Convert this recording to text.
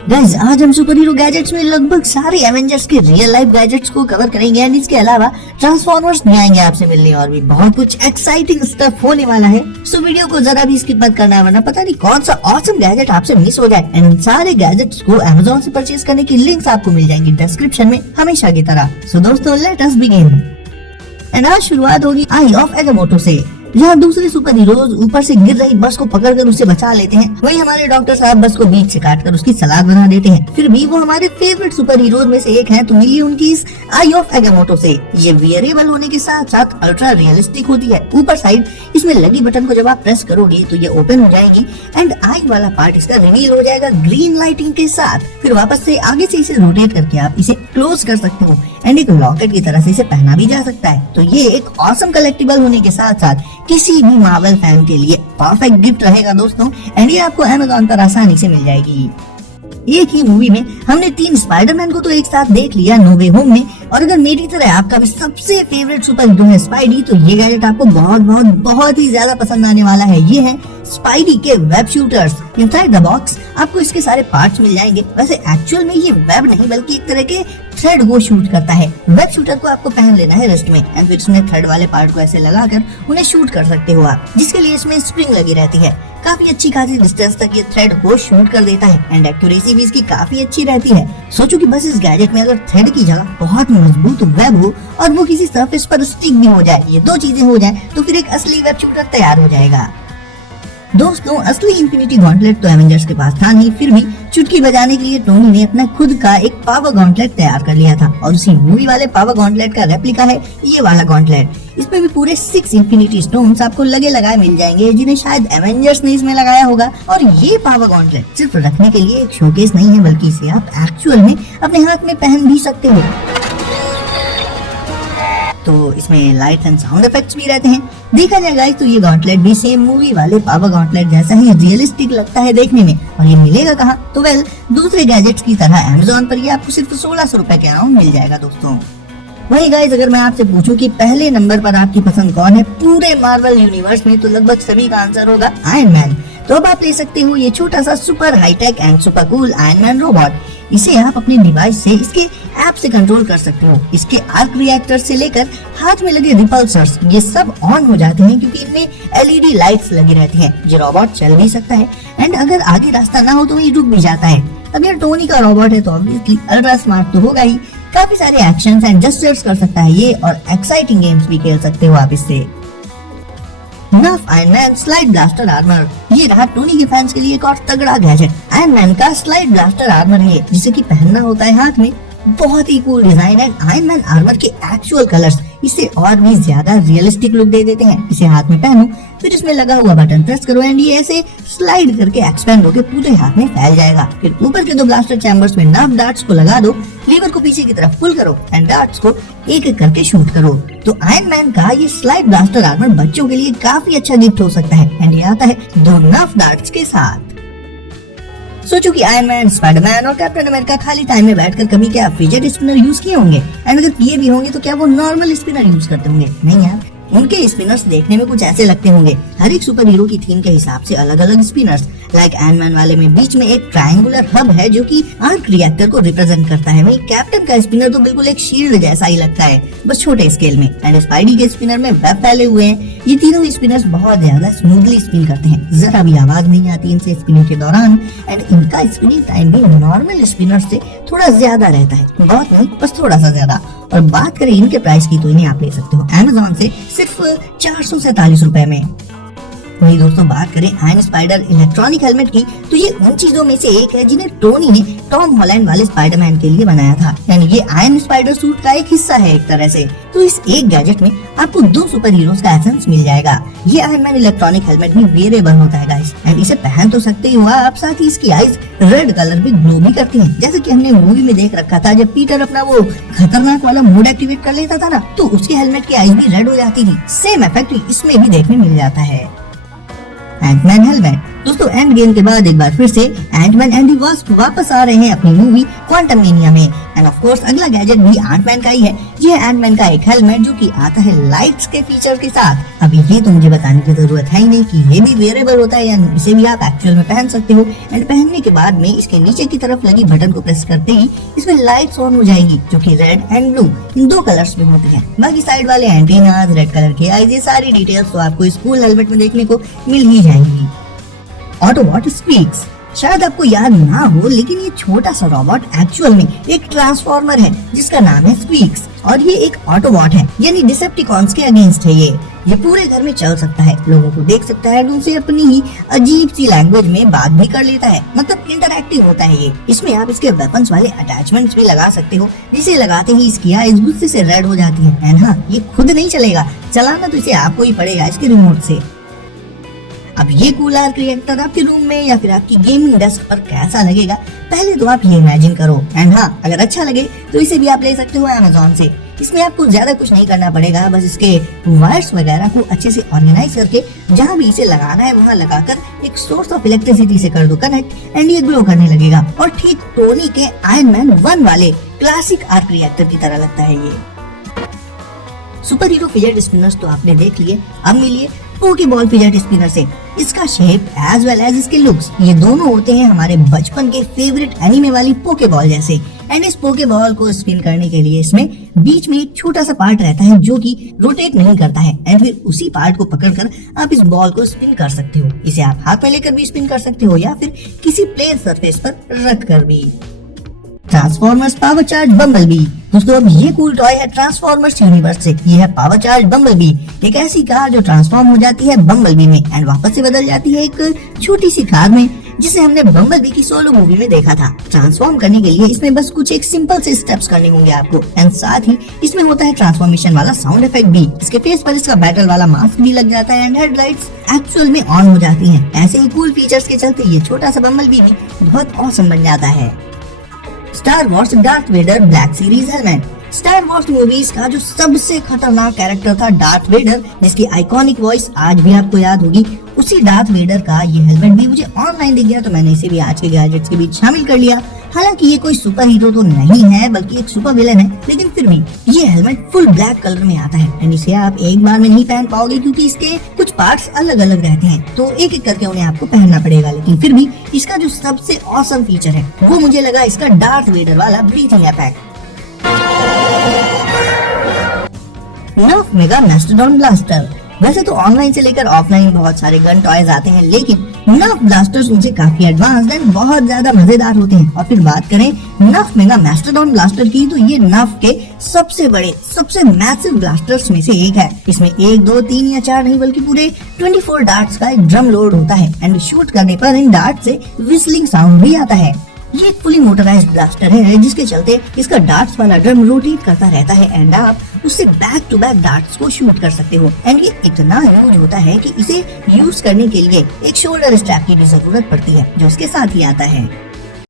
Guys आज हम super hero gadgets में लगभग सारे एवेंजर्स के रियल लाइफ गैजेट्स को कवर करेंगे एंड इसके अलावा ट्रांसफॉर्मर्स भी आएंगे आपसे मिलने और भी बहुत कुछ एक्साइटिंग स्टफ होने वाला है। सो वीडियो को जरा भी स्किप मत करना वरना पता नहीं कौन सा ऑसम गैजेट आपसे मिस हो जाए। एंड सारे गैजेट्स को Amazon से परचेज करने की लिंक्स आपको मिल जाएंगी डिस्क्रिप्शन में हमेशा की तरह। सो दोस्तों लेट अस बिगिन। एंड आज शुरुआत होगी आई ऑफ एगामोटो से, जहाँ दूसरे सुपर हीरोज ऊपर से गिर रही बस को पकड़कर उसे बचा लेते हैं, वहीं हमारे डॉक्टर साहब बस को बीच से काटकर उसकी सलाद बना देते हैं। फिर भी वो हमारे फेवरेट सुपर हीरोज में से एक हैं, तो मिली उनकी इस आई ऑफ एगामोटो से। ये वियरेबल होने के साथ साथ अल्ट्रा रियलिस्टिक होती है। ऊपर साइड इसमें लगी बटन को जब आप प्रेस करोगे तो ये ओपन हो जाएगी एंड आई वाला पार्ट इसका रिवील हो जाएगा ग्रीन लाइटिंग के साथ। फिर वापस से आगे से इसे रोटेट करके आप इसे क्लोज कर सकते हो एंड एक लॉकेट की तरह से इसे पहना भी जा सकता है। तो ये एक ऑसम कलेक्टिबल होने के साथ साथ किसी भी मार्वल फैन के लिए परफेक्ट गिफ्ट रहेगा दोस्तों। एंड ये आपको Amazon पर आसानी से मिल जाएगी। एक ही मूवी में हमने 3 स्पाइडरमैन को तो एक साथ देख लिया नो वे होम में, और अगर मेरी तरह आपका भी सबसे फेवरेट सुपर हीरो है स्पाइडी, तो ये गैजेट आपको बहुत ही ज्यादा पसंद आने वाला है। ये है स्पाइडी के web shooters. Inside the box आपको इसके सारे पार्ट्स मिल जाएंगे। वैसे एक्चुअल में ये वेब नहीं बल्कि एक तरह के थ्रेड को शूट करता है। वेब शूटर को आपको पहन लेना है रिस्ट में एंड फिर इसमें थ्रेड वाले पार्ट को ऐसे लगाकर उन्हें शूट कर सकते हो आप, जिसके लिए इसमें स्प्रिंग लगी रहती है। काफी अच्छी खासी डिस्टेंस तक ये थ्रेड को शूट कर देता है एंड एक्यूरेसी भी इसकी काफी अच्छी रहती है। सोचो कि बस इस गैजेट में अगर थ्रेड की जगह बहुत मजबूत वेब हो और वो किसी सरफेस पर स्टिक भी हो जाए, ये 2 चीजें हो जाए तो फिर एक असली वेब शूटर तैयार हो जाएगा। दोस्तों असली इन्फिनिटी गॉन्टलेट तो एवेंजर्स के पास था नहीं, फिर भी चुटकी बजाने के लिए टोनी ने अपना खुद का एक पावर गॉन्टलेट तैयार कर लिया था और उसी मूवी वाले पावर गॉन्टलेट का रेप्लिका है ये वाला गॉन्टलेट। इसमें भी पूरे 6 इन्फिनिटी स्टोन्स आपको लगे लगाए मिल जाएंगे, जिन्हें शायद एवेंजर्स ने इसमें लगाया होगा। और ये पावर गॉन्टलेट सिर्फ रखने के लिए एक शोकेस नहीं है, बल्कि इसे आप एक्चुअल में अपने हाथ में पहन भी सकते हो। तो इसमें लाइट एंड साउंड इफेक्ट्स भी रहते हैं। देखा जाए गाइस तो ये गॉन्टलेट भी सेम मूवी वाले पावर गॉन्टलेट जैसा ही रियलिस्टिक लगता है देखने में। और ये मिलेगा कहाँ? तो वेल दूसरे गैजेट्स की तरह Amazon पर ये आपको सिर्फ 1600 रुपए के अराउंड मिल जाएगा दोस्तों। वही गाइस अगर मैं आपसे पूछूं कि पहले नंबर पर आपकी पसंद कौन है पूरे मार्वल यूनिवर्स में, तो लगभग सभी का आंसर होगा आयरन मैन। तो अब आप ले सकते हो ये छोटा सा super hitech and super cool Iron Man robot. इसे आप अपने डिवाइस से इसके ऐप से कंट्रोल कर सकते हो। इसके आर्क रिएक्टर से लेकर हाथ में लगे रिपल्सर्स ये सब ऑन हो जाते हैं क्योंकि इनमें LED लाइट्स लगी रहती हैं। ये रोबोट चल भी सकता है एंड अगर आगे रास्ता ना हो तो ये रुक भी जाता है। अब ये टोनी का रोबोट है तो ऑब्वियसली अल्ट्रा स्मार्ट तो होगा ही। काफी सारे एक्शंस एंड जेस्चर्स कर सकता है ये और एक्साइटिंग गेम्स भी खेल सकते हो आप इससे। नर्फ iron man slide blaster armour, ये रहा टोनी के फैंस के लिए एक और तगड़ा गैजेट। आयरन मैन का स्लाइड ब्लास्टर आर्मर है जिसे कि पहनना होता है हाथ में। बहुत ही कूल डिजाइन है। आयरन मैन आर्मर के एक्चुअल कलर्स इसे और भी ज्यादा रियलिस्टिक लुक दे देते हैं। इसे हाथ में पहनो, फिर इसमें लगा हुआ बटन प्रेस करो एंड ये ऐसे स्लाइड करके एक्सपेंड होकर पूरे हाथ में फैल जाएगा। फिर ऊपर के 2 ब्लास्टर चैम्बर्स में नर्व डार्ट्स को लगा दो, लीवर को पीछे की तरफ पुल करो एंड डार्ट्स को एक एक करके शूट करो। तो आयरन मैन का ये स्लाइड ब्लास्टर आर्मर बच्चों के लिए काफी अच्छा गिफ्ट हो सकता है एंड ये आता है 2 नर्व डार्ट्स के साथ। सोचो कि आयरन मैन, स्पाइडरमैन और कैप्टन अमेरिका खाली टाइम में बैठकर कभी क्या फिजेट स्पिनर यूज किए होंगे? एंड अगर किए भी होंगे तो क्या वो नॉर्मल स्पिनर यूज करते होंगे? नहीं यार, उनके स्पिनर्स देखने में कुछ ऐसे लगते होंगे। हर एक सुपर हीरो की थीम के हिसाब से अलग अलग स्पिनर्स। लाइक आयरन मैन वाले में बीच में एक ट्रायंगुलर हब है जो कि आर्क रिएक्टर को रिप्रेजेंट करता है। वहीं कैप्टन का स्पिनर तो बिल्कुल एक शील्ड जैसा ही लगता है, बस छोटे स्केल में। एंड स्पाइडी के स्पिनर में वेब फैले हुए हैं। ये तीनों स्पिनर्स बहुत ज्यादा स्मूथली स्पिन करते हैं, जरा भी आवाज नहीं आती इनसे स्पिनिंग के दौरान। एंड इनका स्पिनिंग टाइम भी नॉर्मल स्पिनर से थोड़ा ज्यादा रहता है, बहुत नहीं बस थोड़ा सा ज्यादा। और बात करें इनके प्राइस की तो इन्हें आप ले सकते हो Amazon से सिर्फ 447 रुपए में। वही दोस्तों बात करें आयरन स्पाइडर इलेक्ट्रॉनिक हेलमेट की, तो ये उन चीजों में से एक है जिन्हें टोनी ने टॉम हॉलैंड वाले स्पाइडरमैन के लिए बनाया था। यानी ये आयरन स्पाइडर सूट का एक हिस्सा है एक तरह से। तो इस एक गैजेट में आपको 2 सुपर हीरोज का एसेंस मिल जाएगा। ये आयरन मैन इलेक्ट्रॉनिक हेलमेट भी वेयरेबल होता है गाइस एंड इसे पहन तो सकते ही हो आप, साथ ही इसकी आईज रेड कलर में ग्लो भी करती हैं। जैसे कि हमने मूवी में देख रखा था जब पीटर अपना वो खतरनाक वाला मोड एक्टिवेट कर लेता था ना, तो उसके हेलमेट की आईज भी रेड हो जाती थी। सेम इफेक्ट इसमें भी देखने मिल जाता है। एंटमैन हेलमेट दोस्तों एंड गेम के बाद एक बार फिर से एंटमैन एंड द वास्प वापस आ रहे हैं अपनी मूवी क्वांटम मेनिया में एंड ऑफ कोर्स अगला गैजेट भी एंटमैन का ही है। ये है एंटमैन का एक हेलमेट जो कि आता है लाइट्स के फीचर के साथ। अब ये तो मुझे बताने की जरूरत है ही नहीं कि ये भी वेयरेबल होता है, यानी इसे भी आप एक्चुअल में पहन सकते हो। एंड पहनने के बाद में इसके नीचे की तरफ लगी बटन को प्रेस करते ही इसमें लाइट्स ऑन हो जाएगी, जो कि रेड एंड ब्लू इन दो कलर्स में होती है। बाकी साइड वाले एंटीनास, रेड कलर के आईज, ये सारी डिटेल्स तो आपको स्कूल हेलमेट में देखने को मिल ही जाएंगी। ऑटोबॉट स्पीक्स, शायद आपको याद ना हो, लेकिन ये छोटा सा रोबोट एक्चुअल में एक ट्रांसफॉर्मर है जिसका नाम है स्क्वीक्स, और ये एक ऑटोबॉट है, यानी डिसेप्टिकॉन्स के अगेंस्ट है। ये पूरे घर में चल सकता है, लोगों को देख सकता है, उनसे अपनी ही अजीब सी लैंग्वेज में बात भी कर लेता है, मतलब इंटरैक्टिव होता है ये। इसमें आप इसके वेपन्स वाले अटैचमेंट्स भी लगा सकते हो, जिसे लगाते ही इसकी आईज गुस्से से रेड हो जाती है। एंड हाँ, ये खुद नहीं चलेगा, चलाना तो इसे आपको ही पड़ेगा इसके रिमोट से। अब ये कूल आर्क रिएक्टर आपके रूम में या फिर आपकी गेमिंग डेस्क पर कैसा लगेगा, पहले तो आप ये इमेजिन करो। एंड हाँ, अगर अच्छा लगे तो इसे भी आप ले सकते हो अमेज़न से। इसमें आपको ज्यादा कुछ नहीं करना पड़ेगा, बस इसके वायर्स वगैरह को अच्छे से ऑर्गेनाइज करके जहाँ भी इसे लगाना है वहाँ लगाकर एक सोर्स ऑफ इलेक्ट्रिसिटी से कर दो कनेक्ट, एंड ये ग्लो करने लगेगा। और ठीक टोनी के आयरन मैन 1 वाले क्लासिक आर्क रिएक्टर की तरह लगता है ये। सुपर हीरो फिजेट स्पिनर्स तो आपने देख लिए, अब मिलिए पोकेबॉल फिजेट स्पिनर से। इसका शेप एज वेल एज इसके लुक्स, ये दोनों होते हैं हमारे बचपन के फेवरेट एनीमे वाली पोकेबॉल जैसे। एंड इस पोकेबॉल को स्पिन करने के लिए इसमें बीच में एक छोटा सा पार्ट रहता है जो कि रोटेट नहीं करता है, एंड फिर उसी पार्ट को पकड़कर आप इस बॉल को स्पिन कर सकते हो। इसे आप हाथ में लेकर भी स्पिन कर सकते हो या फिर किसी प्लेन सरफेस पर रख कर भी। ट्रांसफॉर्मर्स पावर चार्ज बम्बलबी, दोस्तों अब ये कूल टॉय है ट्रांसफॉर्मर्स यूनिवर्स से। ये है पावर चार्ज बम्बलबी, एक ऐसी कार जो ट्रांसफॉर्म हो जाती है बम्बलबी में एंड वापस से बदल जाती है एक छोटी सी कार में, जिसे हमने बम्बलबी की सोलो मूवी में देखा था। ट्रांसफॉर्म करने के लिए इसमें बस कुछ एक सिंपल से स्टेप्स करने होंगे आपको, एंड साथ ही इसमें होता है ट्रांसफॉर्मेशन वाला साउंड इफेक्ट भी। इसके फेस पर इसका बैटल वाला मास्क भी लग जाता है एंड हेडलाइट्स एक्चुअल में ऑन हो जाती हैं। ऐसे ही कूल फीचर्स के चलते ये छोटा सा बम्बलबी भी बहुत ऑसम बन जाता है। Star Wars Darth Vader black series helmet, Star Wars movies का जो सबसे खतरनाक कैरेक्टर था डार्थ वेडर, जिसकी आइकॉनिक वॉइस आज भी आपको याद होगी, उसी डार्थ वेडर का ये हेलमेट भी मुझे ऑनलाइन दिख गया, तो मैंने इसे भी आज के गैजेट्स के बीच शामिल कर लिया। हालांकि ये कोई सुपर हीरो तो नहीं है, बल्कि एक सुपर विलेन है, लेकिन फिर भी ये हेलमेट फुल ब्लैक कलर में आता है एंड इसे आप एक बार में नहीं पहन पाओगे क्योंकि इसके कुछ पार्ट्स अलग अलग रहते हैं, तो एक एक करके उन्हें आपको पहनना पड़ेगा। लेकिन फिर भी इसका जो सबसे ऑसम फीचर है वो मुझे लगा इसका डार्थ वेडर वाला breathing effect. नर्फ mega mastodon blaster, वैसे तो ऑनलाइन से लेकर ऑफलाइन बहुत सारे गन टॉयज आते हैं, लेकिन नर्फ ब्लास्टर्स उनसे काफी एडवांस्ड एंड बहुत ज्यादा मजेदार होते हैं। और फिर बात करें नर्फ मेगा मैस्टोडॉन ब्लास्टर की, तो ये नर्फ के सबसे बड़े सबसे मैसिव ब्लास्टर्स में से एक है। इसमें 1, 2, 3 या 4 नहीं बल्कि पूरे 24 डार्ट्स का एक ड्रम लोड होता है एंड शूट करने पर इन डार्ट से विस्लिंग साउंड भी आता है। ये एक फुली मोटराइज्ड ब्लास्टर है जिसके चलते इसका डार्ट्स वाला ड्रम रोटेट करता रहता है एंड आप उससे बैक टू बैक डार्ट्स को शूट कर सकते हो। एंड ये इतना ह्यूज होता है कि इसे यूज करने के लिए एक शोल्डर स्ट्रैप की भी जरूरत पड़ती है जो इसके साथ ही आता है।